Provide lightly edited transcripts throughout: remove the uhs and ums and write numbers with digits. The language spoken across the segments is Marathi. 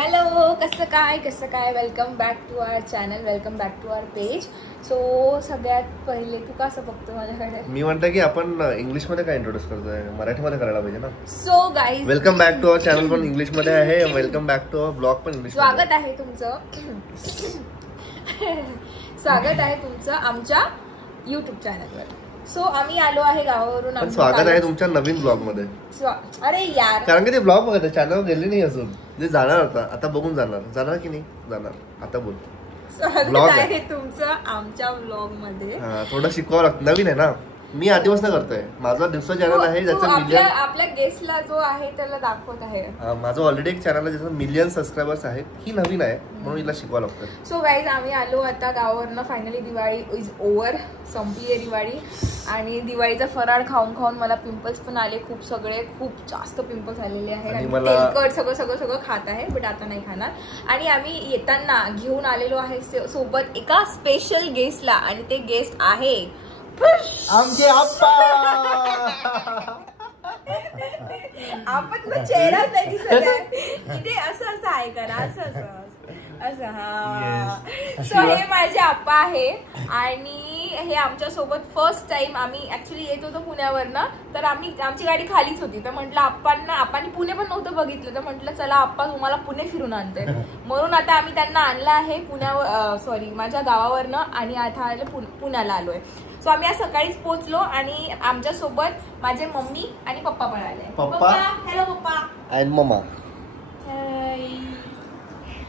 हॅलो, कसं काय welcome back to our channel, welcome back to our page. So सगळ्यात पहिले तू कसं बघतो माझ्याकडे? मी म्हणते की आपण इंग्लिश मध्ये काय इंट्रोड्यूस करतोय, मराठीमध्ये करायला पाहिजे ना. So guys, welcome back to our channel पण इंग्लिश मध्ये आहे, welcome back to our blog पण इंग्लिश. स्वागत आहे तुमचं स्वागत आहे तुमचं आमच्या युट्यूब चॅनलवर. सो आम्ही आलो आहे गावावरून. स्वागत आहे तुमच्या नवीन ब्लॉग मध्ये. अरे यार, कारण की ते ब्लॉग बघत चॅनल गेले नाही अजून, जे जाणार होता आता बघून जाणार की नाही जाणार, आता बोल. स्वागत आहे तुमचं आमच्या ब्लॉग मध्ये. थोडं शिकवावं लागतं, नवीन आहे ना. मी आधीपासून करतोय, माझा दुसरा चॅनल आहे ज्याचं मिलियन, आपल्या गेस्टला जो आहे त्याला दाखवत आहे. माझं ऑलरेडी एक चॅनल आहे ज्याचं मिलियन सबस्क्रायबर्स आहेत. ही नवीन आहे म्हणून हिला शिकवावं लागतं. सो गाईज, आम्ही आलो आता गावावरनं. फायनली दिवाळी इज ओव्हर, संपली आहे दिवाळी. आणि दिवाळीचा फराळ खाऊन खाऊन मला पिंपल्स पण आले, खूप जास्त पिंपल्स आलेले आहेत. आणि तेलकट सगळं खात आहे, बट आता नाही खाणार. आणि आम्ही येताना घेऊन आलेलो आहे सोबत एका स्पेशल गेस्टला, आणि ते गेस्ट आहे आमचे आप्पा. आपण तुझा चेहराच नाही दिसत आहे इथे. असं आहे करा, असं हा. सो हे माझे आप्पा आहे, आणि हे आमच्या सोबत फर्स्ट टाइम. आम्ही ऍक्च्युली येत होतो पुण्यावरनं, तर आमची गाडी खालीच होती. तर म्हटलं आपण पुणे पण नव्हतं बघितलं, तर म्हटलं चला आप्पा तुम्हाला पुणे फिरून आणते. म्हणून आता आम्ही त्यांना आणलं आहे माझ्या गावावरनं, आणि आता आलं पुण्याला आलोय. सो आम्ही आज सकाळीच पोहोचलो, आणि आमच्या सोबत माझे मम्मी आणि पप्पा पण आले. पप्पा, हॅलो पप्पा अँड मम्मा.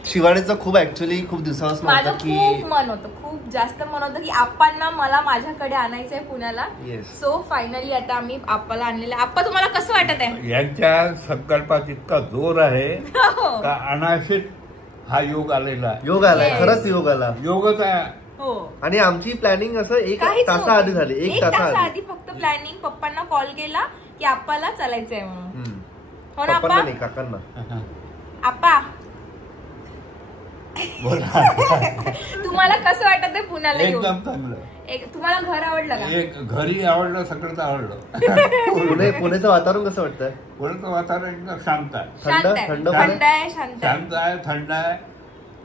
शिवानीचं खूप दिवसापासून माझं खूप मन होतं, खूप जास्त मन होतं की आप्पांना मला माझ्याकडे आणायचंय पुण्याला. सो फायनली आता आम्ही आप्पाला आणलेलं. आप्पा, तुम्हाला कसं वाटत आहे? यांच्या संकल्पात इतका जोर आहे का अनाशित हा योग आलेला. योग आलाय, खरंच योग आला, योगच आहे. हो. आणि आमची प्लॅनिंग असं एक तासाआधी झाली. एक तासाआधी फक्त प्लॅनिंग. पप्पांना कॉल केला की आप्पाला चालायचंय म्हणून. हो ना पप्पांना नाही, काकांना. आप्पा, तुम्हाला कसं वाटत आहे पुण्याला येऊन? एकदम चांगलं. तुम्हाला घर आवडलं का? एक घरी आवडलं, सगळंच आवडलं. पुण्याचं वातावरण कसं वाटतंय? पुण्याचं वातावरण एकदम शांत आहे, शांत आहे, थंड आहे,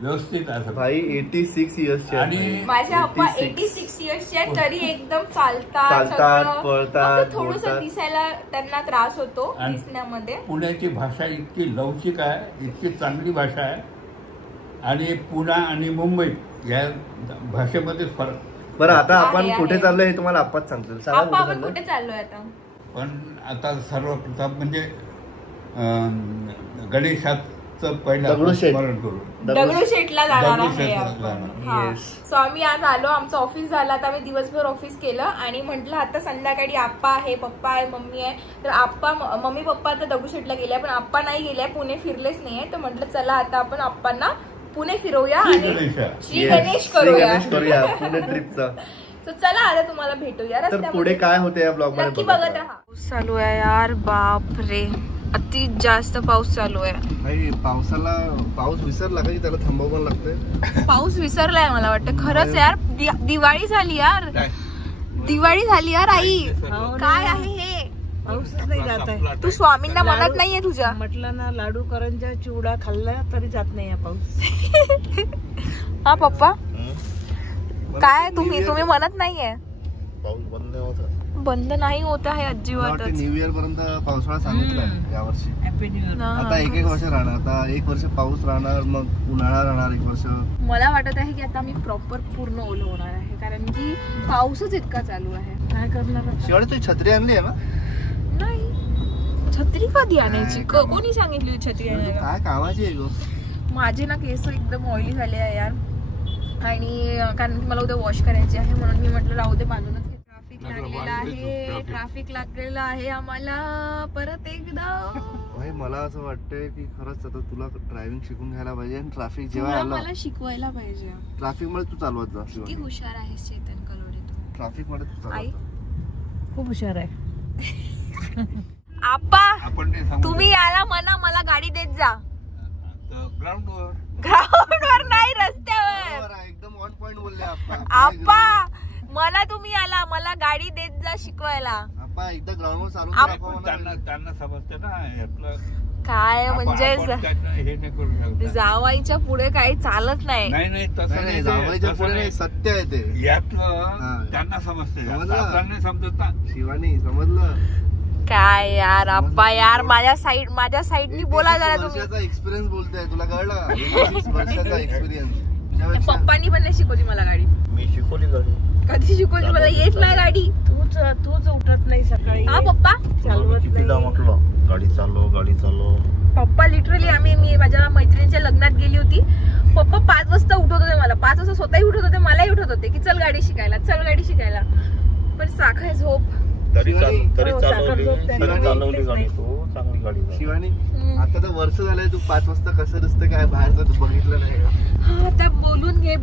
व्यवस्थित आहे. भाई 86 इयर्सचे आणि माझे आप्पा 86 इयर्सचे आहेत, तरी एकदम चालतात, पळतात. थोडस दिसायला त्यांना त्रास होतो दिसण्यामध्ये. पुण्याची भाषा इतकी लवचिक आहे, इतकी चांगली भाषा आहे. आणि पुणे आणि मुंबई या भाषेमध्ये फरक. बरं, आता आपण कुठे चाललोय हे तुम्हाला आप्पाच सांगतील. आपण कुठे चाललोय आता? पण आता सर्वप्रथम म्हणजे गणेशाचं पहिलं स्मरण करू, दगडूशेठला जाणार आहे. सो आम्ही आज आलो, आमचं ऑफिस झालं. आता आम्ही दिवसभर ऑफिस केलं, आणि म्हटलं आता संध्याकाळी आप्पा आहे, पप्पा आहे, मम्मी आहे. तर मम्मी पप्पा तर दगडूशेठला गेल्या, पण आप्पा नाही गेल्या, पुणे फिरलेच नाहीये. तर म्हटलं चला आता आपण आप्पांना पुणे फिरवूया आणि श्री गणेश करूया पुणे ट्रिपचा. तर चला आता तुम्हाला भेटूया रस्त्यामध्ये. पुढे काय होते या ब्लॉग मध्ये नक्की बघत राहा. पाऊस चालू आहे यार, बाप रे, अति जास्त पाऊस चालू आहे. पाऊस विसरला का, त्याला थांबवावं लागतंय. पाऊस विसरलाय मला वाटतं. खरंच यार, दिवाळी झाली यार, दिवाळी झाली यार. आई, काय आहे हे? पाऊसच नाही जात आहे. तू स्वामींना म्हणत नाहीये तुझ्या? म्हटलं ना, लाडू करंजा चिवडा खाल्ला तरी जात नाही पाऊस. हा पप्पा, काय तुम्ही म्हणत नाहीये? पाऊस बंद नाही होत आहे अजिबात. न्यू इयर पर्यंत पावसाळा सांगितलाय यावर्षी. Happy new year. आता एक वर्ष राहणार, आता एक वर्ष पाऊस राहणार, मग उन्हाळा राहणार एक वर्ष. मला वाटत आहे की आता मी प्रॉपर पूर्ण ओलं होणार आहे, कारण की पाऊसच इतका चालू आहे. काय करणार? शिवाय तू छत्री आणली आहे ना? नाही, छत्री कधी आणायची? कोणी सांगितली छत्री आणायला? काय कामाची आहे गो? माझे ना केस एकदम ऑइली झाले आहे यार, आणि कारण की मला उद्या वॉश करायचे आहे, म्हणून मी म्हटलं राहू दे, बांधूनच. ट्रॅफिक लागलेलं आहे आम्हाला परत एकदा. भाई, मला असं वाटतंय की खरंच आता तुला ड्रायव्हिंग शिकून घ्यायला पाहिजे, आणि ट्रॅफिक जेव्हा आलं मला शिकवायला पाहिजे. ट्रॅफिक मध्ये तू चालवत जा. किती हुशार आहेस चेतन कलोडे तू. ट्रॅफिक मध्ये तू चालवत जा. खूप हुशार आहे. आप्पा, तुम्ही याला म्हणा मला गाडी देत जा. ग्राउंडवर नाही, रस्त्यावर. एकदम ऑन पॉइंट बोलले आप्पा. मला तुम्ही आला, मला गाडी देत जा शिकवायला. आप्पा एकदा ग्राउंडवर चालू त्यांना समजते ना आपलं काय म्हणजे हे नाही करू शकत. जावाईच्या पुढे काही चालत नाही. नाही तसं नाही, जावयाच्या पुढे नाही, सत्य आहे ते. यातलं त्यांना समजते, नाही समजत ना. शिवानी समजलं काय यार आप्पा यार, माझ्या साईडनी बोला जरा तुम्ही. वर्षाचा एक्सपिरियन्स बोलतोय, तुला कळलं? 26 वर्षाचा एक्सपिरियन्स. पप्पांनी पण नाही शिकवली मला गाडी. मी शिकवली गाडी. कधी शिकवली? मला येत नाही गाडी. तूच उठत नाही सकाळी. हा पप्पा चालवत कितीदा म्हटलं गाडी चालव. पप्पा लिटरली मी माझ्या मैत्रिणीच्या लग्नात गेली होती. पप्पा 5 वाजता उठवत होते मला. 5 वाजता स्वतःही उठत होते, मलाही उठवत होते की चल गाडी शिकायला. पण साखर झोप. तरी चालवली गाडी तू, चांगली गाडी. शिवानी आता तर वर्ष झालंय, तू 5 वाजता कसं दिसतं काय बाहेरचं तू बघितलं नाही? आता बोलून घे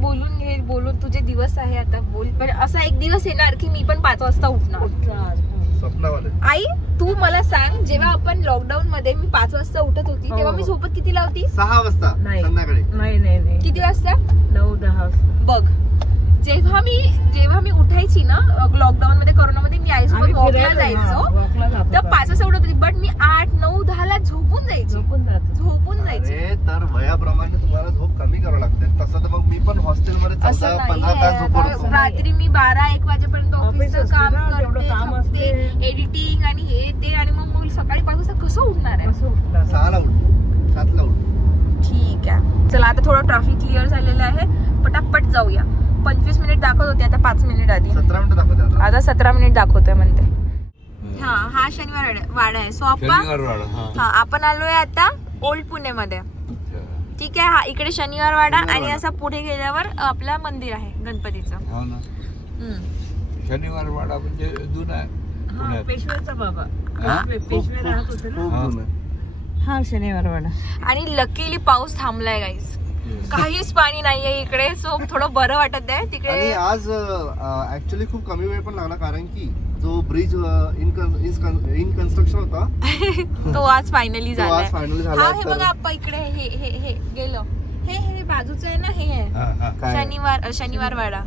तुझे दिवस आहे, आता बोल. पण असा एक दिवस येणार की मी पण 5 वाजता उठणार. स्वप्नामध्ये. आई तू मला सांग, जेव्हा आपण लॉकडाऊन मध्ये मी 5 वाजता उठत होती तेव्हा मी झोपत किती लावती? 6 वाजता संध्याकाळी. नाही किती वाजता? 9-10 वाजता. बग, जेव्हा मी उठायची ना लॉकडाऊन मध्ये, कोरोनामध्ये मी आईसोबत वॉकला जायचो, तर 5 वाजता उठत होती. बट मी 8, 9, 10 ला झोपून जायची. तर वयाप्रमाणे तुम्हाला झोप कमी करावं लागते. तसं तर मग मी पण हॉस्टेलमध्ये 14-15 तास झोपतो. रात्री मी 12-1 वाजेपर्यंत ऑफिसचं काम करते, एडिटिंग आणि हे ते, आणि मग सकाळी 5 वाजता कसं उठणार आहे? 6ला उठ, 7ला उठ. ठीक आहे, चला आता थोडं ट्रॅफिक क्लिअर झालेलं आहे, पटापट जाऊया. 25 मिनिट दाखवत होते, आता 5 मिनिट आधी. 17 मिनिट दाखवते आता 17 मिनिट दाखवतोय म्हणते. हा शनिवार वाडा आहे. सो आपण आलोय आता ओल्ड पुणे मध्ये. ठीक आहे, हा इकडे शनिवार वाडा आणि असा पुढे गेल्यावर आपलं मंदिर आहे गणपतीचं. शनिवार वाडा म्हणजे जुना आहे, पेशव्याचा बाबा. पेशवे राहत होते ना. हा शनिवार वाडा. आणि लकीली पाऊस थांबलाय गाईस, काहीच पाणी नाहीये इकडे. सो थोडं बरं वाटत आहे तिकडे. आणि आज ऍक्च्युअली खूप कमी वेळ पण लागला, कारण की जो ब्रिज इन कन्स्ट्रक्शन होता तो आज फायनली झालाय. झाला. हे बघा आपण इकडे हे गेलो, हे बाजूचं आहे ना, हे आहे शनिवार वाडा.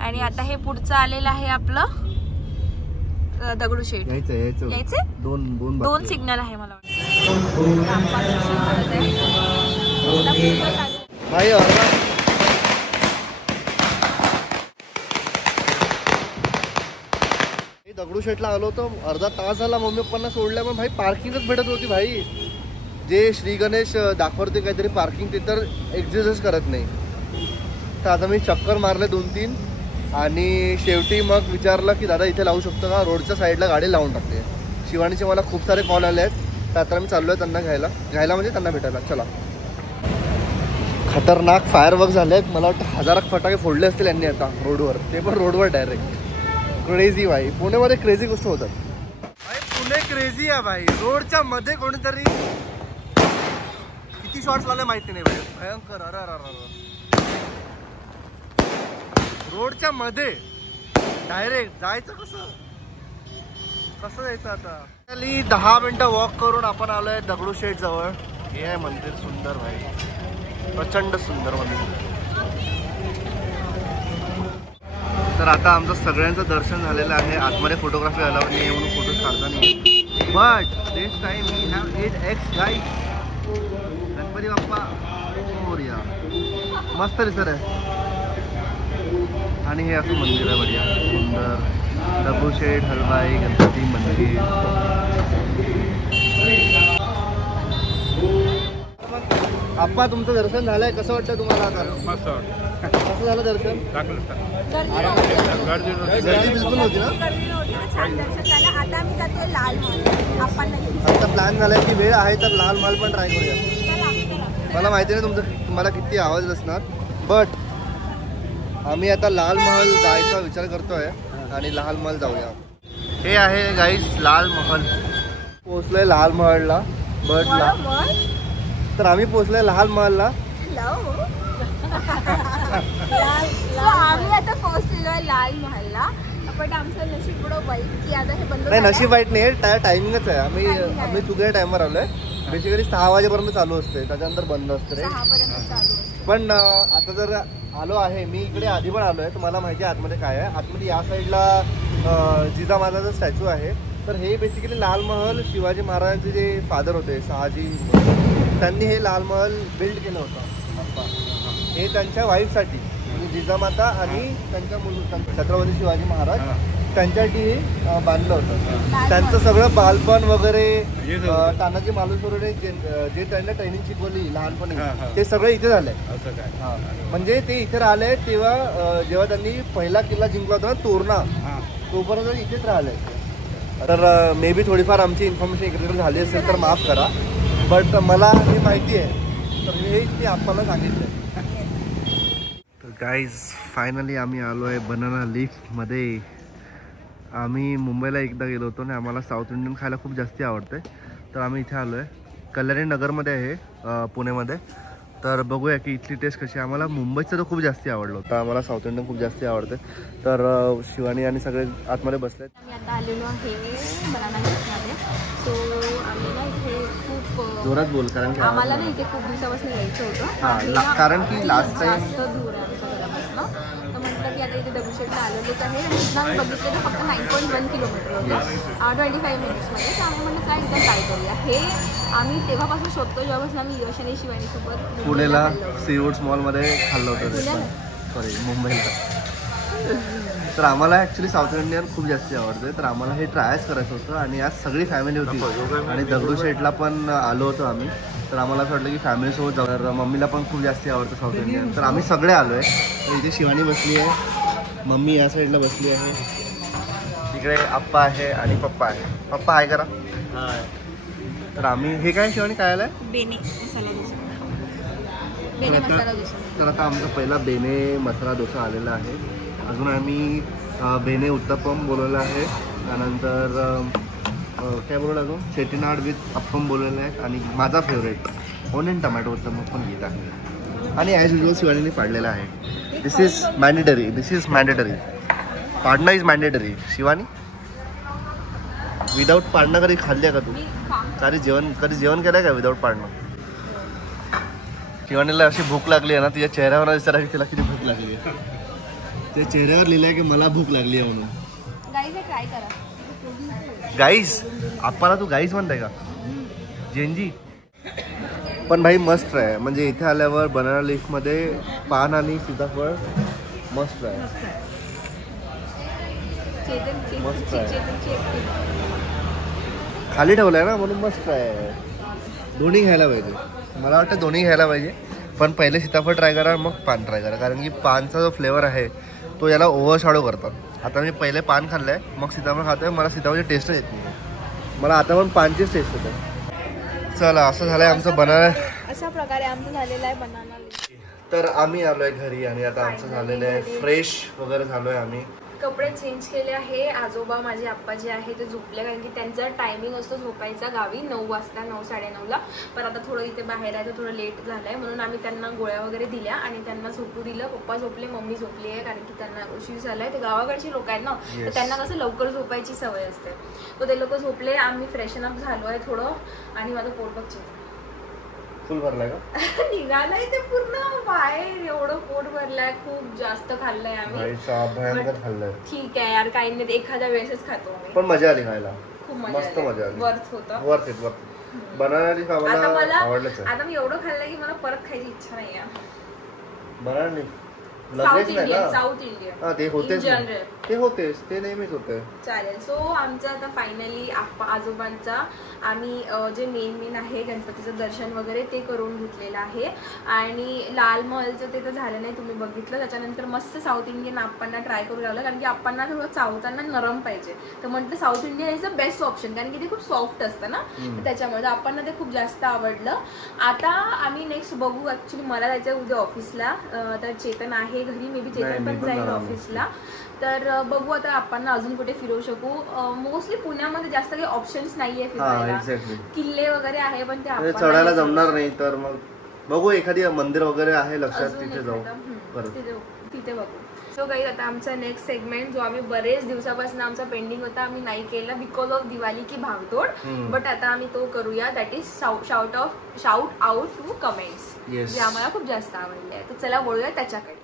आणि आता हे पुढचं आलेलं आहे आपलं दगडूशेठ. यायचे 2 सिग्नल आहे मला वाटतं. दगडूशेठला आलो होतो, अर्धा तास झाला मम्मी पप्पांना सोडल्या, पण भाई पार्किंगच भेटत होती. भाई जे श्री गणेश दाखवते काहीतरी पार्किंग, ते तर एक्झिस्टच करत नाही. तर आता मी चक्कर मारले 2-3 आणि शेवटी मग विचारलं की दादा इथे लावू शकतो का? रोडच्या साईडला गाडी लावून टाकते. शिवानीचे मला खूप सारे कॉल आले आहेत, तर आता मी चाललो आहे त्यांना घ्यायला म्हणजे त्यांना भेटायला. चला. खतरनाक फायरवर्क झाले आहेत, मला वाटतं 1000 फटाके फोडले असतील यांनी आता रोडवर, ते पण रोडवर डायरेक्ट. क्रेझी भाई, पुण्यामध्ये क्रेझी गोष्ट होतात भाई. पुणे क्रेझी आहे भाई. रोडच्या मध्ये कोणीतरी किती शॉट्स लावले माहिती नाही भाई, भयंकर. रोडच्या मध्ये डायरेक्ट जायचं कसं जायचं? आता 10 मिनिटं वॉक करून आपण आलोय दगडूशेठ जवळ. हे आहे मंदिर, सुंदर भाई, प्रचंड सुंदर मंदिर. तर आता आमचं सगळ्यांचं दर्शन झालेलं आहे. आतमध्ये फोटोग्राफी अलाउड नाही म्हणून फोटोज काढता नाही, but this time we have 8x guide. Ganpati Bappa Morya. मस्त दिसत आहे. आणि हे असं मंदिर आहे बढिया सुंदर. दगडूशेठ हलवाई गणपती मंदिर. आप्पा तुमचं दर्शन झालंय, कसं वाटतं तुम्हाला? मस्त वाटतं. कसं झालं दर्शन? गर्दी बिलकुल नव्हती ना? आता प्लॅन झालाय की वेळ आहे तर लाल महाल पण ट्राय करूया. मला माहिती नाही तुम्हाला किती आवाज असणार, बट आम्ही आता लाल महल जायचा विचार करतोय आणि लाल महल जाऊया. हे आहे गाईस लाल महल. पोहोचलोय लाल महलला. तर आम्ही पोहोचलोय लाल महलला. आम्ही आता पोहोचलोय लाल महलला. पण आमचं नशीब एवढं वाईट की आता हे बंद. नाही, नशीब वाईट नाही, टायमिंगच आहे. आम्ही चुकीच्या टाइमवर आलोय. बेसिकली 6 वाजेपर्यंत चालू असते, त्याच्यानंतर बंद असते रे. पण आता जर आलो आहे मी इकडे, आधी पण आलोय, तर मला माहिती आहे आतमध्ये काय आहे. आतमध्ये या साईडला जिजामाताचा स्टॅच्यू आहे तर हे बेसिकली लाल महल शिवाजी महाराजांचे जे फादर होते शहाजी, त्यांनी हे लाल महल बिल्ड केलं होतं. हे त्यांच्या वाईफसाठी म्हणजे जिजामाता आणि त्यांच्या छत्रपती शिवाजी महाराज त्यांच्यासाठी हे बांधलं होतं. त्यांचं सगळं बालपण वगैरे तानाजी मालुसरे जे त्यांना ट्रेनिंग शिकवली लहानपणी ते सगळं इथे झालंय. म्हणजे ते इथे राहिले तेव्हा जेव्हा त्यांनी पहिला किल्ला जिंकला होता तोरणा, तोपर्यंत इथेच राहिले. तर मे बी थोडीफार आमची इन्फॉर्मेशन इकडे झाली असेल तर माफ करा, बट मला हे माहिती आहे तर हे मी आपल्याला सांगितलं. तर गाईज फायनली आम्ही आलो आहे बनाना लीफमध्ये. आम्ही मुंबईला एकदा गेलो होतो आणि आम्हाला साऊथ इंडियन खायला खूप जास्ती आवडते, तर आम्ही इथे आलो आहे. कल्याणी नगरमध्ये आहे पुणेमध्ये. तर बघूया की इथली टेस्ट कशी आहे. आम्हाला मुंबईचं तर खूप जास्ती आवडलं होतं, आम्हाला साऊथ इंडियन खूप जास्ती आवडते. तर शिवानी आणि सगळे आतमध्ये बसले. आम्ही आता आलेलो आहे बनाना लीफमध्ये. सो आम्ही ना इथे खूप जोरात बोल, कारण की आम्हाला ना इथे खूप दिवसापासून यायचं होतं. कारण की लास्ट टाइम जास्त दूर आहे आमच्या घरापासून. तर म्हटलं की आता इथे दगडूशेठला आलेलोच आहे आणि इथं बघितलं तर फक्त 9.1 किलोमीटर होतं 25 मिनिट्समध्ये. तर आम्ही म्हटलं काय एकदा ट्राय करूया. हे आम्ही तेव्हापासून शोधतो जेव्हापासून आम्ही यश आणि शिवानीसोबत पुण्याला सीवूड्स मॉलमध्ये खाल्लं होतं. सॉरी मुंबईला. तर आम्हाला ॲक्च्युली साऊथ इंडियन खूप जास्त आवडते, तर आम्हाला हे ट्रायच करायचं होतं. आणि आज सगळी फॅमिली होती आणि दगडूशेठला पण आलो होतो आम्ही. तर आम्हाला असं वाटलं की फॅमिलीसोबत जाऊ. तर मम्मीला पण खूप जास्त आवडतं साऊथ इंडियन, तर आम्ही सगळे आलो आहे. तर इथे शिवानी बसली आहे, मम्मी या साईडला बसली आहे, इकडे आप्पा आहे आणि पप्पा आहे. पप्पा हाय करा. तर आम्ही हे काय शिवानी काय आलं आहे? बेने मसाला डोसा. बेने मसाला डोसा. तर आता आमचा पहिला बेने मसाला डोसा आलेला आहे. अजून आम्ही बेने उत्तप्पम बोलवलं आहे. त्यानंतर काय बोलवलं अजून चेटीनाड विथ अप्पम बोलवलं आहे. आणि माझा फेवरेट ओनियन टमॅटो उत्तप्पम पण घेत आहे. आणि ॲज युजल शिवानीने पाडलेला आहे. दिस इज मॅन्डेटरी. पाडणं इज मॅन्डेटरी. शिवानी विदाऊट पाडणं कधी खाल्ली आहे का तू? कधी जेवण केलं आहे का विदाऊट पाडणं? शिवानीला अशी भूक लागली आहे ना, तिच्या चेहऱ्यावर दिसत आहे की तिला किती भूक लागली आहे. त्या चेहऱ्यावर लिहिलं आहे की मला भूक लागली आहे म्हणून. गाईज हे ट्राय करा. गाईस आपल्याला तू गाईस म्हणताय का? जेनजी. पण भाई मस्त आहे. म्हणजे इथे आल्यावर बनाना लीफमध्ये पान आणि सीताफळ मस्त आहे. मस्त आहे. खाली ठेवलंय ना म्हणून मस्त आहे. दोन्ही घ्यायला पाहिजे. मला वाटतं दोन्ही घ्यायला पाहिजे, पण पहिले सीताफळ ट्राय करा मग पान ट्राय करा, कारण की पानचा जो फ्लेवर आहे तो याला ओव्हरशॅडो करतात. आता मी पहिले पान खाल्लंय मग सीताफळ खातोय, मला सीताफळची टेस्ट येत नाही. मला आता पण पानचीच टेस्ट येते. चला असं झालंय आमचं बनाना. अशा प्रकारे आमचं झालेलं आहे बनाना लीफ. तर आम्ही आलोय घरी आणि आता आमचं झालेलं आहे फ्रेश वगैरे झालोय आम्ही. कपडे चेंज केले आहे. आजोबा माझे आप्पा जे आहे ते झोपले, कारण की त्यांचा टायमिंग असतो झोपायचा गावी 9 वाजता 9-9:30ला. पण आता थोडं इथे बाहेर आहे तर थोडं लेट झालं आहे, म्हणून आम्ही त्यांना गोळ्या वगैरे दिल्या आणि त्यांना झोपू दिलं. पप्पा झोपले, मम्मी झोपली आहे, कारण की त्यांना उशीर झाला आहे. ते गावाकडचे लोक आहेत ना, तर त्यांना कसं लवकर झोपायची सवय असते. तर ते लोक झोपले, आम्ही फ्रेशन अप झालो आहे थोडं. आणि माझं पोट बघ फुल भरलाय का? निघालाय ते पूर्ण बाहेर. एवढं पोट भरलाय, खूप जास्त खाल्लंय आम्ही. खाल्लंय. ठीक आहे यार, काही नाही, एखाद्या वेळेसच खातो आम्ही. पण मजा आली खायला. खूप मस्त मजा आली. वर्थ होतं. Worth it. बनाना लीफ आम्हाला आवडलंच आहे. आता मी एवढं खाल्लंय की मला परत खायची इच्छा नाही आहे. बनाना लीफ साऊथ इंडियन ते होतेच, ते होतेच, ते नेहमीच होते. चालेल. सो आमचं आता फायनली आजोबांचा आम्ही जे मेन आहे गणपतीचं दर्शन वगैरे ते करून घेतलेलं आहे. आणि लाल महलचं ते तर झालं नाही, तुम्ही बघितलं. त्याच्यानंतर मस्त साऊथ इंडियन आप्पांना ट्राय करू लागलं, कारण की आप्पांना थोडं चावताना नरम पाहिजे. तर म्हटलं south Indian is the best option, कारण की ते खूप सॉफ्ट असतं ना, त्याच्यामुळे आप्पांना ते खूप जास्त आवडलं. आता आम्ही नेक्स्ट बघू. ॲक्च्युली मला जायचं आहे उद्या ऑफिसला, तर चेतन आहे घरी, मे बी चेतन पण जाईल ऑफिसला. तर बघू आता आपण अजून कुठे फिरवू शकू. मोस्टली पुण्यामध्ये जास्त काही ऑप्शन्स नाहीये फिरायला. किल्ले वगैरे आहे पण ते चढायला जमणार नाही, तर मग बघू एखादी मंदिर वगैरे आहे लक्षात, तिथे जाऊ, तिथे बघू. सो गाईज आता आमचा नेक्स्ट सेगमेंट जो आम्ही बरेच दिवसापासून आमचा पेंडिंग होता, आम्ही नाही केला बिकॉज ऑफ दिवाळी की भागदौड, बट आता आम्ही तो करूया. That is shout out to comments, जे आम्हाला खूप जास्त आवडले आहे. तर चला बोलूया त्याच्याकडे.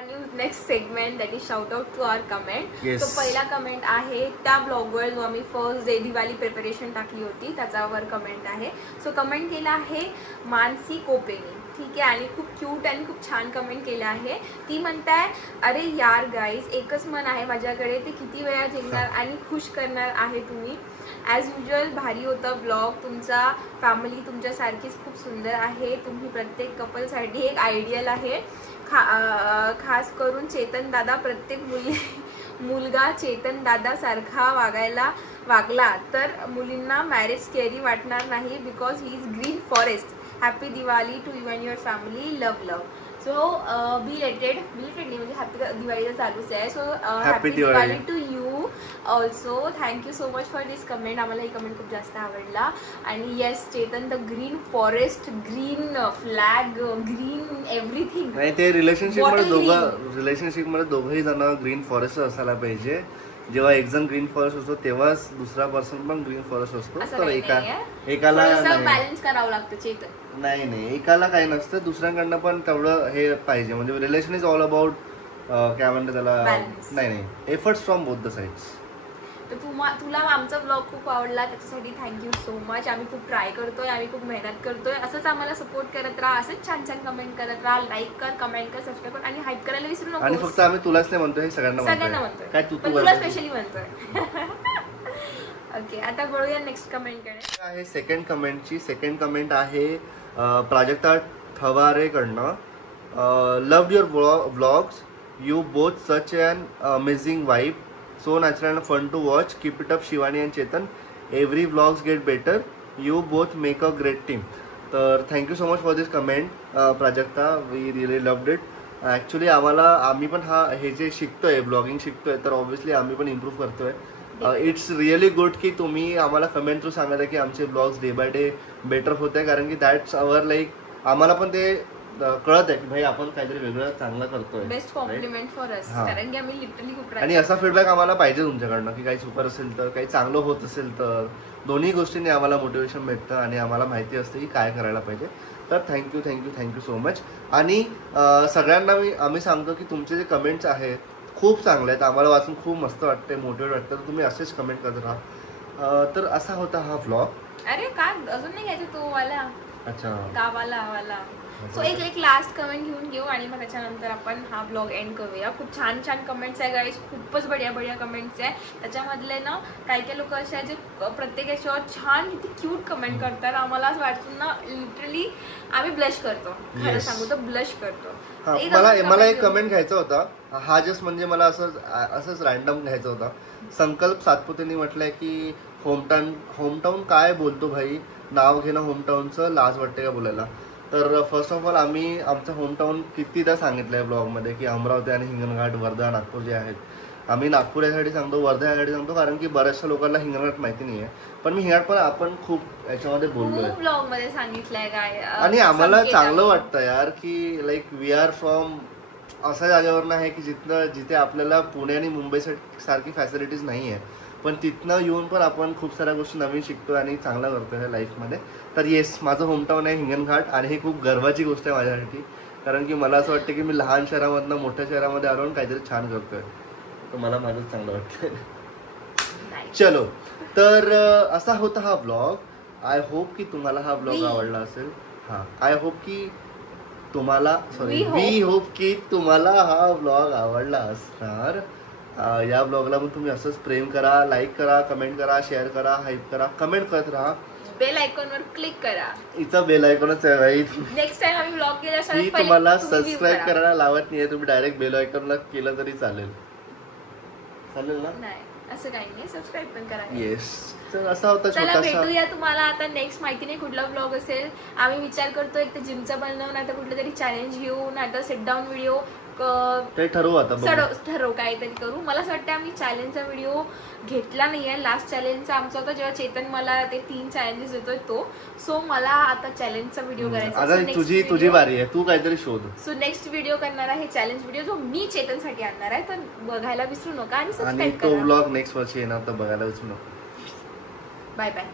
New next segment that is shout out to our comment. Yes. तो पहिला कमेंट आहे त्या ब्लॉगवर जो आम्ही फर्स्ट डे दिवाळी प्रिपरेशन टाकली होती त्याच्यावर कमेंट आहे. सो कमेंट केला आहे मानसी कोपेनी, ठीक आहे, आणि खूप क्यूट आणि खूप छान कमेंट केलं आहे. ती म्हणताय अरे यार गाईज एकच मन आहे माझ्याकडे, ते किती वेळा जिंकणार आणि खुश करणार आहे तुम्ही. ॲज युजल भारी होता ब्लॉग तुमचा. फॅमिली तुमच्यासारखीच खूप सुंदर आहे. तुम्ही प्रत्येक कपलसाठी एक आयडियल आहे. खास करून चेतन दादा. प्रत्येक मुलगा चेतन दादा सारखा वागला तर मुलींना मॅरेज स्केरी वाटणार नाही because he is green forest. Happy Diwali to you and your family. Love. So belated नाही म्हणजे हॅपी दिवाळीचं चालूच आहे. So happy Diwali to you also. Thank you so much for this comment. आम्हाला ही कमेंट खूप जास्त आवडला. आणि yes Chetan the green forest, green flag, green everything. नाही ते रिलेशनशिपमध्ये दोघंही जण ग्रीन फॉरेस्ट असायला पाहिजे. जेव्हा एक जण ग्रीन फॉरेस्ट असतो तेव्हाच दुसरा पर्सन पण ग्रीन फॉरेस्ट असतो. तर एकाला बॅलन्स करावं लागतं चेतन. नाही एकाला काही नसतं, दुसऱ्यांकडनं पण तेवढं हे पाहिजे. म्हणजे रिलेशन इज ऑल अबाउट काय म्हणतात त्याला, नाही efforts from both the sides. तर तुला आमचा ब्लॉग खूप आवडला त्याच्यासाठी थँक्यू सो मच. आम्ही खूप ट्राय करतोय, आम्ही खूप मेहनत करतोय. असंच आम्हाला सपोर्ट करत राहा, असंच छान छान कमेंट करत राहा. लाईक कर, कमेंट कर, सबस्क्राईब कर आणि हाईप करायला विसरू नको. आणि फक्त आम्ही तुलाच नाही म्हणतोय, हे सगळ्यांना म्हणतोय. काय तुला स्पेशली म्हणतोय. ओके आता बोलूया नेक्स्ट कमेंटकडे. आहे सेकंड कमेंटची. सेकंड कमेंट आहे प्राजक्ता ठवारेकडनं. Loved your vlogs, you both such an amazing vibe, so natural and fun to watch, keep it up Shivani and Chetan, every vlogs get better, you both make a great team. तर thank you so much for this comment Prajakta, we really loved it. Actually आम्ही पण हे जे शिकतोय ब्लॉगिंग शिकतोय तर ऑब्व्हियसली आम्ही पण इम्प्रूव्ह करतोय. इट्स रिअली गुड की तुम्ही आम्हाला कमेंट थ्रू सांगता की आमचे blogs day by day better होत आहे, कारण की दॅट्स अवर लाईक आम्हाला पण ते कळत आहे की भाई आपण काहीतरी वेगळं चांगलं करतोय. बेस्ट कॉम्प्लिमेंट फॉर अस, कारण की आम्ही लिटरली खूप आणि असा फीडबॅक आम्हाला पाहिजे तुमच्याकडनं की काही सुपर असेल तर, काही चांगलं होत असेल तर. दोन्ही गोष्टींनी आम्हाला मोटिवेशन भेटतं आणि आम्हाला माहिती असते की काय करायला पाहिजे. तर थँक्यू सो मच. आणि सगळ्यांना आम्ही सांगतो की तुमचे जे कमेंट्स आहेत खूप चांगले आहेत, आम्हाला वाचून खूप मस्त वाटते, मोटिवेट वाटतं. तर तुम्ही असेच कमेंट करत राहा. तर असा होता हा व्लॉग. अरे का अजून नाही घ्यायचं तो वाला. अच्छा गावाला. सो एक लास्ट कमेंट घेऊन घेऊ आणि मग त्याच्यानंतर आपण हा ब्लॉग एंड करूया. खूप छान छान कमेंट्स आहे गाईज, खूपच बढिया कमेंट्स आहे. त्याच्यामधले ना काही लोक असे आहेत जे प्रत्येक याच्यावर छान किती क्यूट कमेंट करतात. आम्हाला असं वाटतं ना लिटरली आम्ही ब्लश करतो, खरं सांगू तर ब्लश करतो. मला एक कमेंट घ्यायचा होता, हा जस्ट म्हणजे मला असंच रॅन्डम घ्यायचा होता. संकल्प सातपुतेंनी म्हटलंय की होमटाऊन काय बोलतो भाई, नाव घेणं होमटाऊनचं लाज वाटते का बोलायला. तर फर्स्ट ऑफ ऑल आम्ही आमचं होमटाऊन कितीदा सांगितलं आहे ब्लॉगमध्ये की अमरावती आणि हिंगणघाट, वर्धा, नागपूर जे आहेत. आम्ही नागपूर यासाठी सांगतो, वर्धा यासाठी सांगतो, कारण की बऱ्याचशा लोकांना हिंगणघाट माहिती नाही आहे. पण मी हिंगणघाट पण आपण खूप याच्यामध्ये बोललोय, ब्लॉगमध्ये सांगितलंय काय. आणि आम्हाला चांगलं वाटतं यार की लाईक वी आर फ्रॉम अशा जागेवर आहे की जिथे आपल्याला पुणे आणि मुंबई सारखी फॅसिलिटीज नाही आहे, पण तिथनं येऊन पण आपण खूप साऱ्या गोष्टी नवीन शिकतोय आणि चांगलं करतोय लाईफमध्ये. तर येस, माझं होमटाऊन आहे हिंगणघाट आणि ही खूप गर्वाची गोष्ट आहे माझ्यासाठी, कारण की मला असं वाटतं की मी लहान शहरामधनं मोठ्या शहरामध्ये आलो आणि काहीतरी छान करतोय. तर मला माझं चांगलं वाटतं. चलो, तर असा होता हा ब्लॉग. आय होप की तुम्हाला हा ब्लॉग आवडला असेल. आय होप की तुम्हाला वी होप की तुम्हाला हा ब्लॉग आवडला असणार. या ब्लॉगला पण तुम्ही असंच प्रेम करा, लाईक करा, कमेंट करा, शेअर करा, हाईप करा, कमेंट करत राहा. बेल आयकॉनवर क्लिक करा. इथं बेल आयकॉनच आहे भाई. नेक्स्ट टाइम आम्ही ब्लॉग केल्याशिवाय मी तुम्हाला सबस्क्राईब करायला लावत नाहीये, तुम्ही डायरेक्ट बेल आयकॉनला केलं तरी चालेल ना. नाही असं काही नाही, सबस्क्राईब पण करा. येस, तर असा होता चला भेटूया तुम्हाला आता नेक्स्ट. माहिती नाही कुठला ब्लॉग असेल, आम्ही विचार करतोय एक तर जिमचा बनवून, नाही तर कुठलं तरी चॅलेंज घेऊ, नाही तर सिट डाऊन व्हिडिओ ठरवू. आता ठरवू काहीतरी करू. मला असं वाटतं आम्ही चॅलेंजचा व्हिडिओ घेतला नाहीये. लास्ट चॅलेंजचा आमचा होता जेव्हा चेतन मला ते 3 चॅलेंजेस देतोय तो. सो मला आता चॅलेंजचा व्हिडिओ करायचा. तुझी बारी आहे, तू काहीतरी शोध. सो नेक्स्ट व्हिडिओ करणार आहे चॅलेंज व्हिडिओ, जो मी चेतनसाठी आणणार आहे. तर बघायला विसरू नका आणि सबस्क्राईब करा. तो व्लॉग नेक्स्ट वर्षी येणार, तर बघायला विसरू नका. Bye bye.